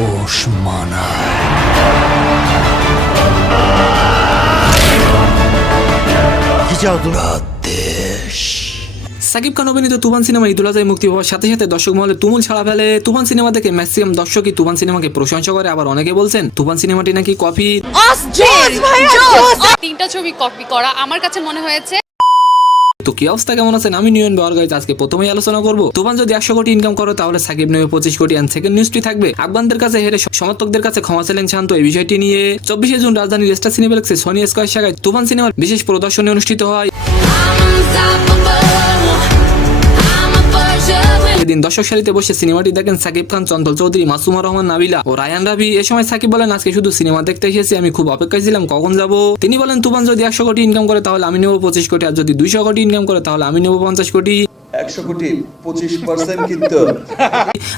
পোষ মানায়। কি চাও তোমরা? দেশ। সাকিব খান অভিনীত তুফান সিনেমা ঈদুল আজহায় মুক্তি পাওয়ার সাথে সাথে দর্শক মহলে তুমুল ছাড়া ফেলে। তুফান সিনেমা দেখে ম্যাক্সিমাম দর্শকই তুফান সিনেমাকে প্রশংসা করে, আবার অনেকে বলছেন তুফান সিনেমাটি নাকি কপি। তিনটা ছবি কপি করা আমার কাছে মনে হয়েছে। তো কি অবস্থা, কেমন আছেন? আমি নিয়ন গাইজ। আজকে প্রথমেই আলোচনা করব তুফান যদি 100 কোটি ইনকাম করে তাহলে সাকিব নেবে 25 কোটি। এন্ড সেকেন্ড নিউজটি থাকবে আফগানদের কাছে হেরে সমর্থকদের কাছে ক্ষমা চাইলেন শান্ত। এই বিষয়টি নিয়ে 24শে জুন রাজধানীর স্টার সিনেপ্লেক্সে সোনি স্কয়ার শাখায় তুফান সিনেমার বিশেষ প্রদর্শনী অনুষ্ঠিত হয়। এদিন দর্শক সারিতে বসে সিনেমাটি দেখেন সাকিব খান, চঞ্চল চৌধুরী, মাসুমা রহমান, নাবিলা ও রায়ান রাভি। এ সময় সাকিব বলেন, আজকে শুধু সিনেমা দেখতে এসেছি, আমি খুব অপেক্ষায় ছিলাম কখন যাব। তিনি বলেন, তুফান যদি 100 কোটি ইনকাম করে তাহলে আমি নেব 25 কোটি, আর যদি 200 কোটি ইনকাম করে তাহলে আমি নেব 50 কোটি। 100 কোটি 25% কিন্তু।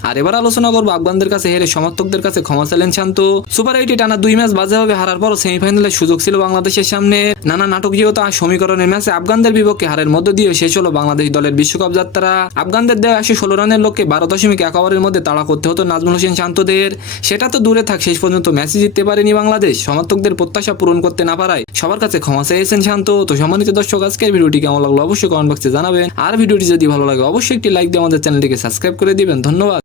আর এবার আলোচনা করবো আফগানদের কাছে হেরে সমর্থকদের কাছে ক্ষমা চাইলেন শান্ত। সুপার 8 টানা 2 ম্যাচ বাজেভাবে হারার পরও সেমিফাইনালের সুযোগ ছিল বাংলাদেশের সামনে। নানা নাটকীয়তা আর সমীকরণের ম্যাচে আফগানদের বিপক্ষে হারের মধ্য দিয়ে শেষ হলো বাংলাদেশ দলের বিশ্বকাপ যাত্রা। আফগানদের দেওয়া 116 রানের লক্ষ্যে 12.1 ওভারের মধ্যে তাড়া করতে হতো নাজমুল হোসেন শান্তদের। সেটা তো দূরে থাক, শেষ পর্যন্ত ম্যাচই জিততে পারেনি বাংলাদেশ। সমর্থকদের প্রত্যাশা পূরণ করতে না পারায় সবার কাছে ক্ষমা চেয়েছেন শান্ত। তো সম্মানিত দর্শক, আজকের ভিডিওটি কেমন লাগলো অবশ্যই কমেন্ট বক্সে জানাবেন। আর ভিডিওটি যদি ভালো লাগে অবশ্যই একটি লাইক দিয়ে আমাদের চ্যানেলটিকে সাবস্ক্রাইব করে দিবেন। ধন্যবাদ।